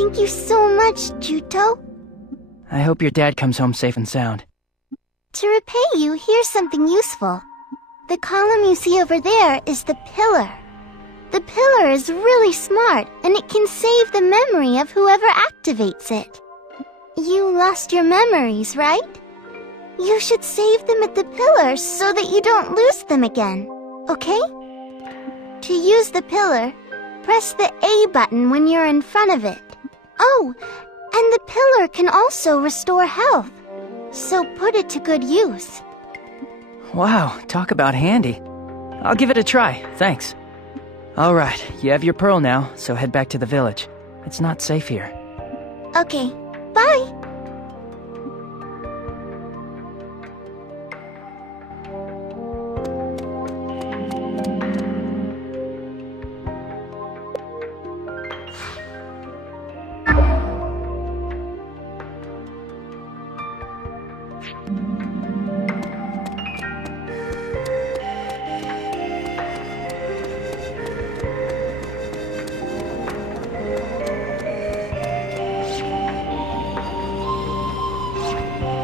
Thank you so much, Juto. I hope your dad comes home safe and sound. To repay you, here's something useful. The column you see over there is the pillar. The pillar is really smart, and it can save the memory of whoever activates it. You lost your memories, right? You should save them at the pillar so that you don't lose them again, okay? To use the pillar, press the A button when you're in front of it. Oh, and the pillar can also restore health, so put it to good use. Wow, talk about handy. I'll give it a try, thanks. All right, you have your pearl now, so head back to the village. It's not safe here. Okay, bye!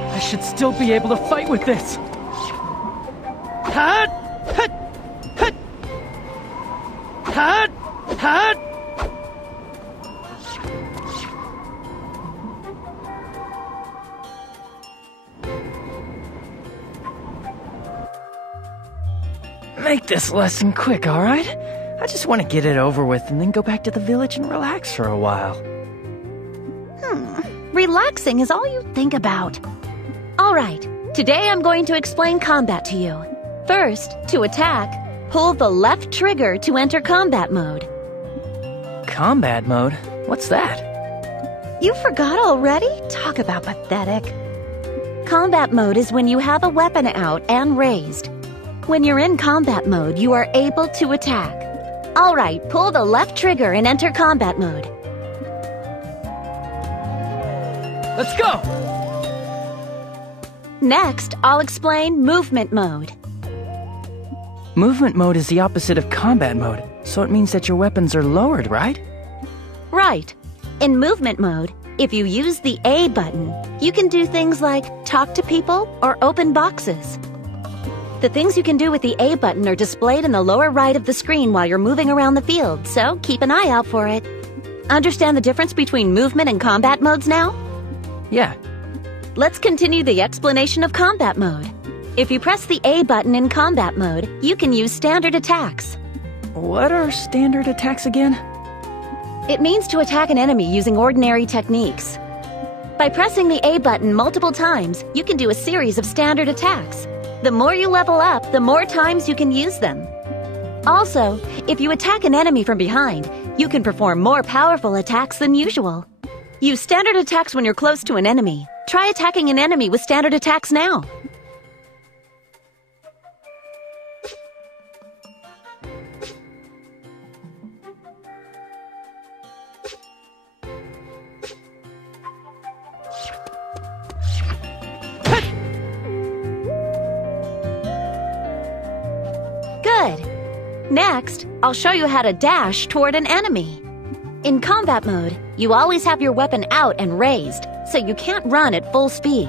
I should still be able to fight with this. Hut! Hut! Hut! Hut! Hut! Make this lesson quick, all right? I just want to get it over with and then go back to the village and relax for a while. Relaxing is all you think about. All right, today I'm going to explain combat to you. First, to attack, pull the left trigger to enter combat mode. Combat mode? What's that? You forgot already? Talk about pathetic. Combat mode is when you have a weapon out and raised. When you're in combat mode, you are able to attack. All right, pull the left trigger and enter combat mode. Let's go! Next, I'll explain movement mode. Movement mode is the opposite of combat mode, so it means that your weapons are lowered, right? Right. In movement mode, if you use the A button, you can do things like talk to people or open boxes. The things you can do with the A button are displayed in the lower right of the screen while you're moving around the field, so keep an eye out for it. Understand the difference between movement and combat modes now? Yeah. Let's continue the explanation of combat mode. If you press the A button in combat mode, you can use standard attacks. What are standard attacks again? It means to attack an enemy using ordinary techniques. By pressing the A button multiple times, you can do a series of standard attacks. The more you level up, the more times you can use them. Also, if you attack an enemy from behind, you can perform more powerful attacks than usual. Use standard attacks when you're close to an enemy. Try attacking an enemy with standard attacks now. Good. Next, I'll show you how to dash toward an enemy. In combat mode, you always have your weapon out and raised, so you can't run at full speed.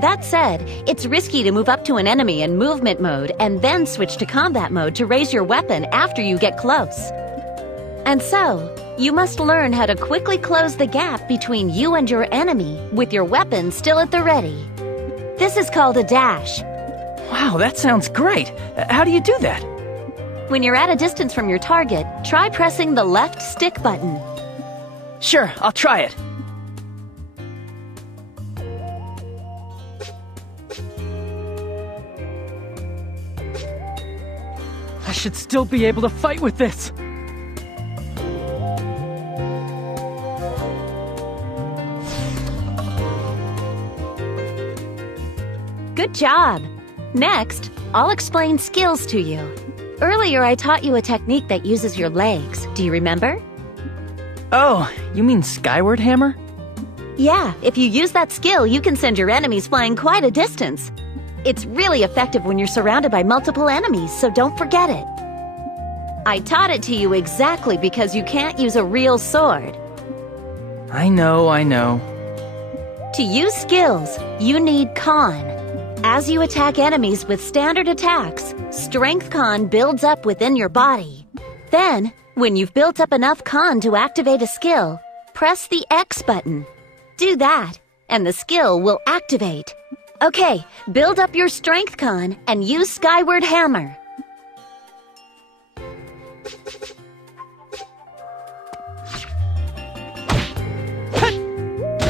That said, it's risky to move up to an enemy in movement mode and then switch to combat mode to raise your weapon after you get close. And so, you must learn how to quickly close the gap between you and your enemy with your weapon still at the ready. This is called a dash. Wow, that sounds great. How do you do that? When you're at a distance from your target, try pressing the left stick button. Sure, I'll try it. I should still be able to fight with this. Good job. Next, I'll explain skills to you. Earlier, I taught you a technique that uses your legs. Do you remember? Oh, you mean skyward hammer? Yeah, if you use that skill, you can send your enemies flying quite a distance. It's really effective when you're surrounded by multiple enemies, so don't forget it. I taught it to you exactly because you can't use a real sword. I know. To use skills, you need Con. As you attack enemies with standard attacks, Strength Con builds up within your body. Then, when you've built up enough Con to activate a skill, press the X button. Do that, and the skill will activate. Okay, build up your Strength Con and use Skyward Hammer.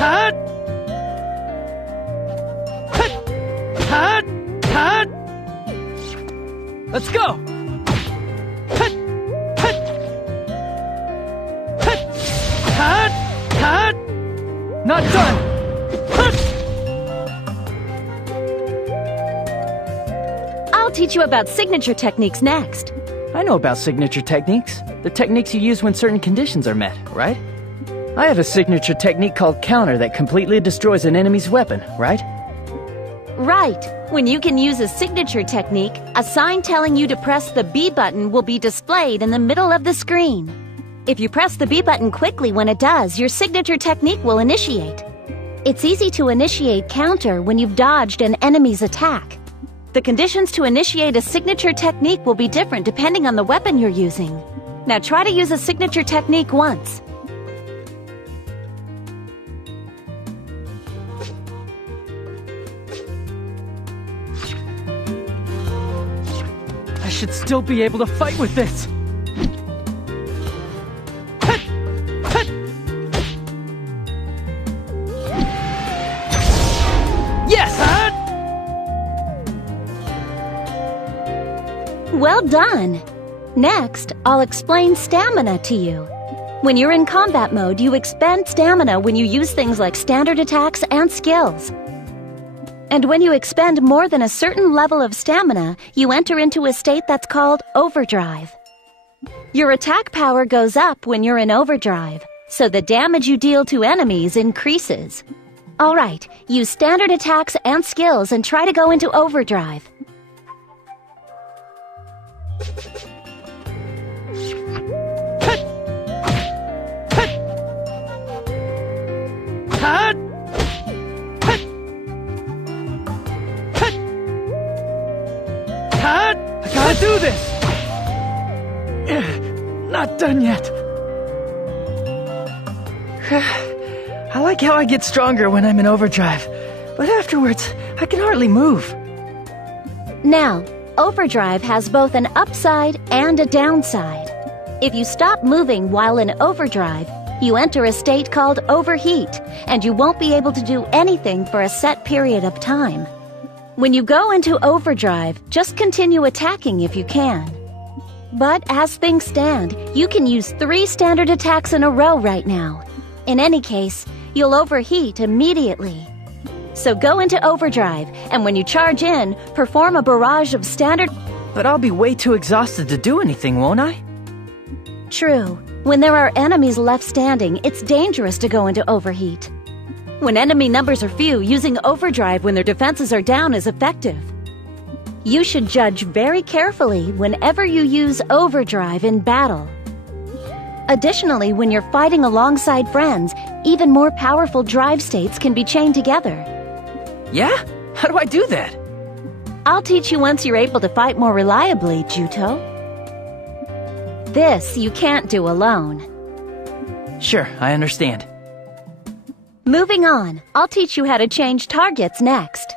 Hut! Let's go! Not done! I'll teach you about signature techniques next. I know about signature techniques. The techniques you use when certain conditions are met, right? I have a signature technique called Counter that completely destroys an enemy's weapon, right? Right. When you can use a signature technique, a sign telling you to press the B button will be displayed in the middle of the screen. If you press the B button quickly when it does, your signature technique will initiate. It's easy to initiate Counter when you've dodged an enemy's attack. The conditions to initiate a signature technique will be different depending on the weapon you're using. Now try to use a signature technique once. I should still be able to fight with this! Yes! Well done! Next, I'll explain stamina to you. When you're in combat mode, you expend stamina when you use things like standard attacks and skills. And when you expend more than a certain level of stamina, you enter into a state that's called overdrive. Your attack power goes up when you're in overdrive, so the damage you deal to enemies increases. Alright, use standard attacks and skills and try to go into overdrive. I gotta do this! Not done yet. I like how I get stronger when I'm in overdrive, but afterwards, I can hardly move. Now, overdrive has both an upside and a downside. If you stop moving while in overdrive, you enter a state called overheat, and you won't be able to do anything for a set period of time. When you go into overdrive, just continue attacking if you can. But as things stand, you can use 3 standard attacks in a row right now. In any case, you'll overheat immediately. So go into overdrive, and when you charge in, perform a barrage of standard... But I'll be way too exhausted to do anything, won't I? True. When there are enemies left standing, it's dangerous to go into overheat. When enemy numbers are few, using overdrive when their defenses are down is effective. You should judge very carefully whenever you use overdrive in battle. Additionally, when you're fighting alongside friends, even more powerful drive states can be chained together. Yeah? How do I do that? I'll teach you once you're able to fight more reliably, Juto. This you can't do alone. Sure, I understand. Moving on, I'll teach you how to change targets next.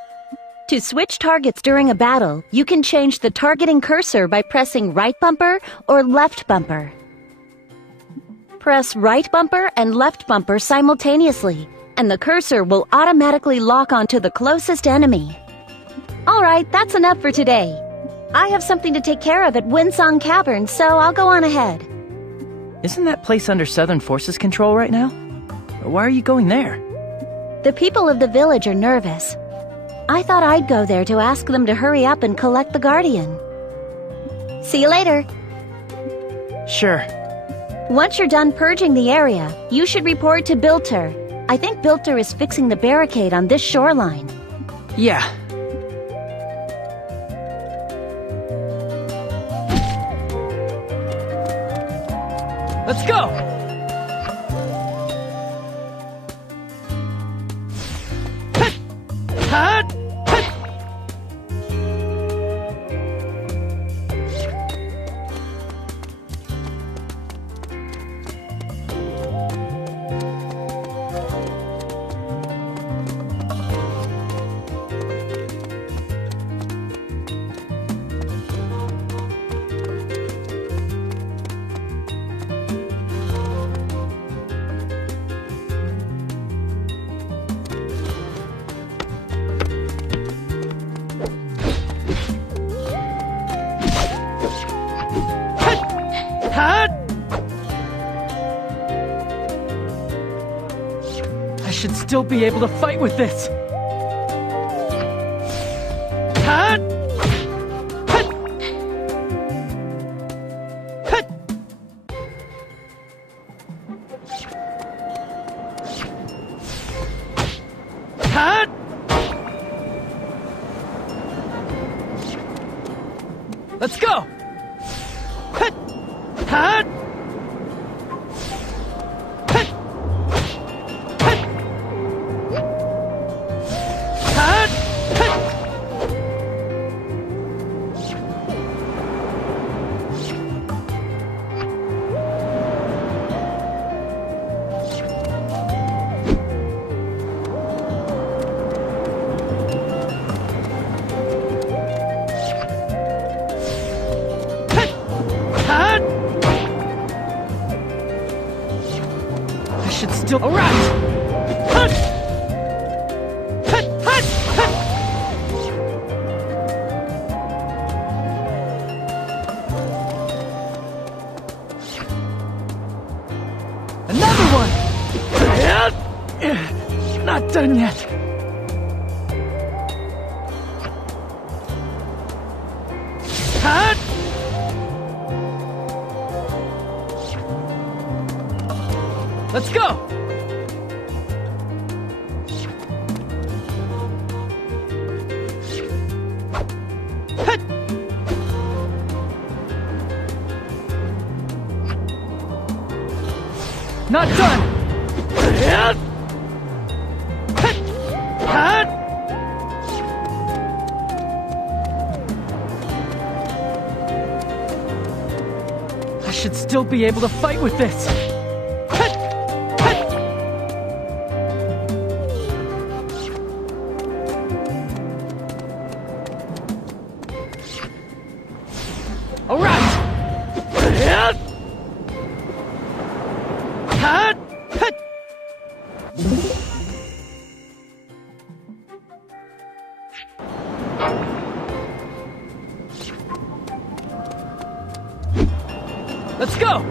To switch targets during a battle, you can change the targeting cursor by pressing right bumper or left bumper. Press right bumper and left bumper simultaneously, and the cursor will automatically lock onto the closest enemy. Alright, that's enough for today. I have something to take care of at Winsong Cavern, so I'll go on ahead. Isn't that place under Southern Forces control right now? Why are you going there? The people of the village are nervous. I thought I'd go there to ask them to hurry up and collect the Guardian. See you later. Sure. Once you're done purging the area, you should report to Bilter. I think Bilter is fixing the barricade on this shoreline. Yeah. Let's go! should still be able to fight with this. Hut! Hut! Hut! Hut! Let's go! Hut! Hut! Hut! Hut! Hut! Hut! Should still. All right. Hut! Hut! Hut! Hut! Another one. Not done yet. Hut! Let's go! Hut! Not done! Hut! Hut! Hut! I should still be able to fight with this. All right. Hut! Hut! Hut! Let's go.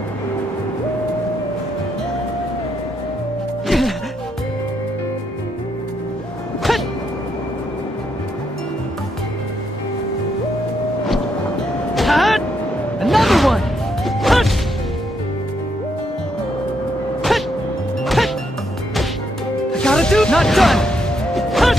Hut! Hut! Another one! Hut! Hut! Hut! I gotta do. Not done! Hut!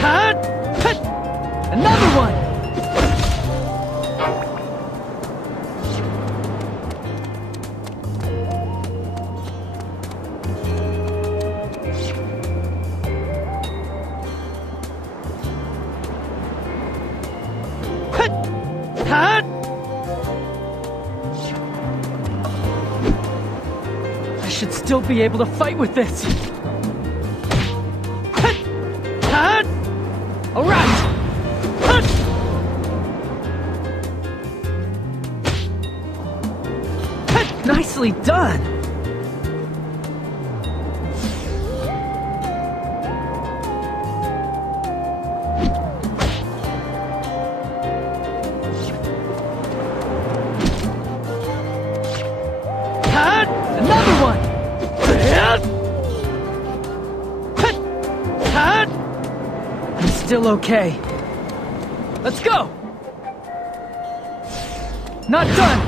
Hut! Hut! Another one! Hut! I should still be able to fight with this. Hut! Hut! All right. Hut! Hut! Nicely done. Hut! Another one! Hut! Hut! Hut! I'm still okay. Let's go! Not done!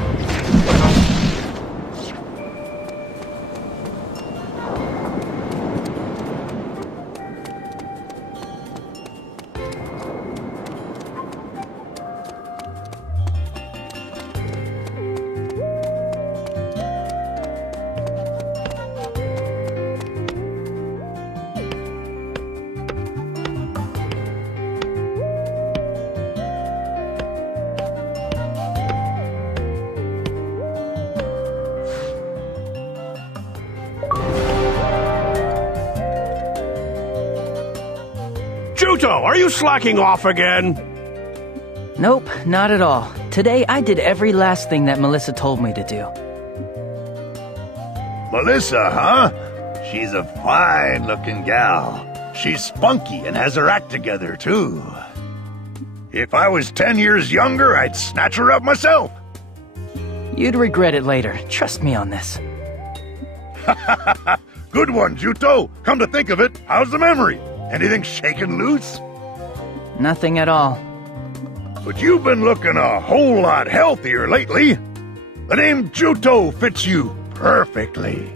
Juto, are you slacking off again? Nope, not at all. Today I did every last thing that Melissa told me to do. Melissa, huh? She's a fine-looking gal. She's spunky and has her act together, too. If I was 10 years younger, I'd snatch her up myself. You'd regret it later. Trust me on this. Good one, Juto. Come to think of it, how's the memory? Anything shaken loose? Nothing at all. But you've been looking a whole lot healthier lately. The name Juto fits you perfectly.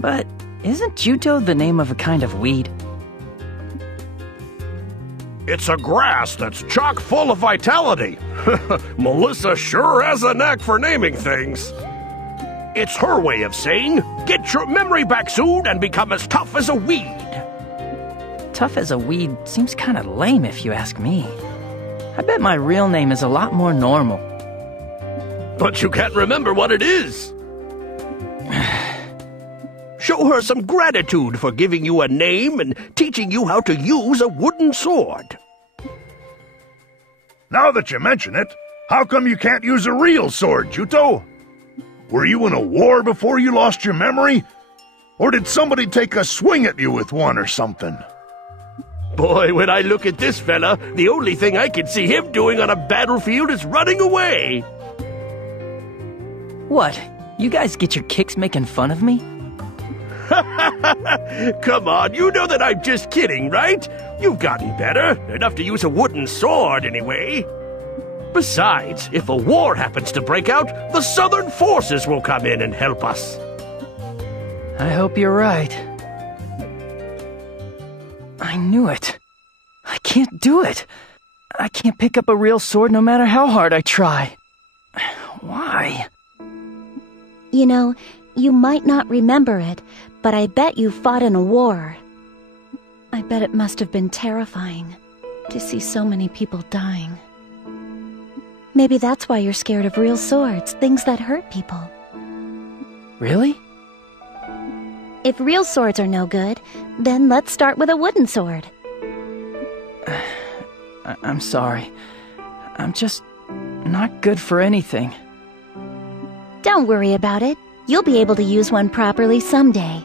But isn't Juto the name of a kind of weed? It's a grass that's chock full of vitality. Melissa sure has a knack for naming things. It's her way of saying, get your memory back soon and become as tough as a weed. Tough as a weed seems kind of lame if you ask me. I bet my real name is a lot more normal. But you can't remember what it is. Show her some gratitude for giving you a name and teaching you how to use a wooden sword. Now that you mention it, how come you can't use a real sword, Juto? Were you in a war before you lost your memory? Or did somebody take a swing at you with one or something? Boy, when I look at this fella, the only thing I can see him doing on a battlefield is running away. What? You guys get your kicks making fun of me? Come on, you know that I'm just kidding, right? You've gotten better, enough to use a wooden sword anyway. Besides, if a war happens to break out, the Southern forces will come in and help us. I hope you're right. I knew it. I can't do it. I can't pick up a real sword no matter how hard I try. Why? You know, you might not remember it, but I bet you fought in a war. I bet it must have been terrifying to see so many people dying. Maybe that's why you're scared of real swords, things that hurt people. Really? If real swords are no good, then let's start with a wooden sword. I'm sorry. I'm just not good for anything. Don't worry about it. You'll be able to use one properly someday.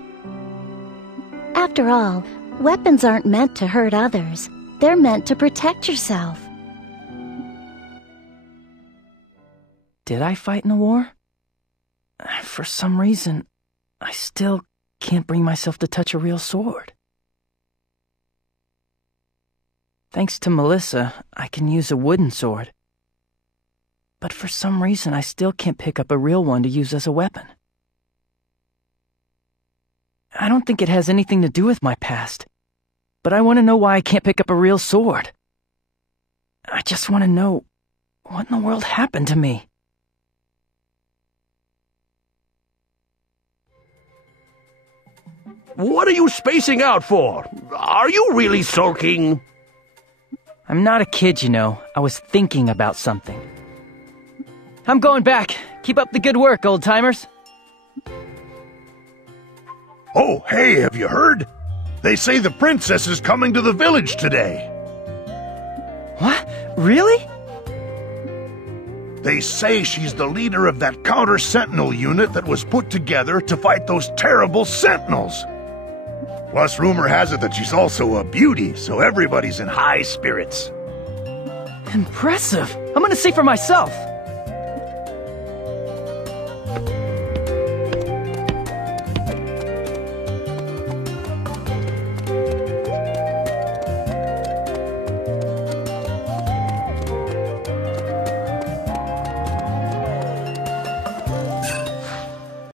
After all, weapons aren't meant to hurt others. They're meant to protect yourself. Did I fight in the war? For some reason, I still can't bring myself to touch a real sword. Thanks to Melissa, I can use a wooden sword. But for some reason, I still can't pick up a real one to use as a weapon. I don't think it has anything to do with my past, but I want to know why I can't pick up a real sword. I just want to know what in the world happened to me. What are you spacing out for? Are you really sulking? I'm not a kid, you know. I was thinking about something. I'm going back. Keep up the good work, old-timers. Oh, hey, have you heard? They say the princess is coming to the village today. What? Really? They say she's the leader of that counter-sentinel unit that was put together to fight those terrible sentinels. Plus, rumor has it that she's also a beauty, so everybody's in high spirits. Impressive. I'm gonna see for myself.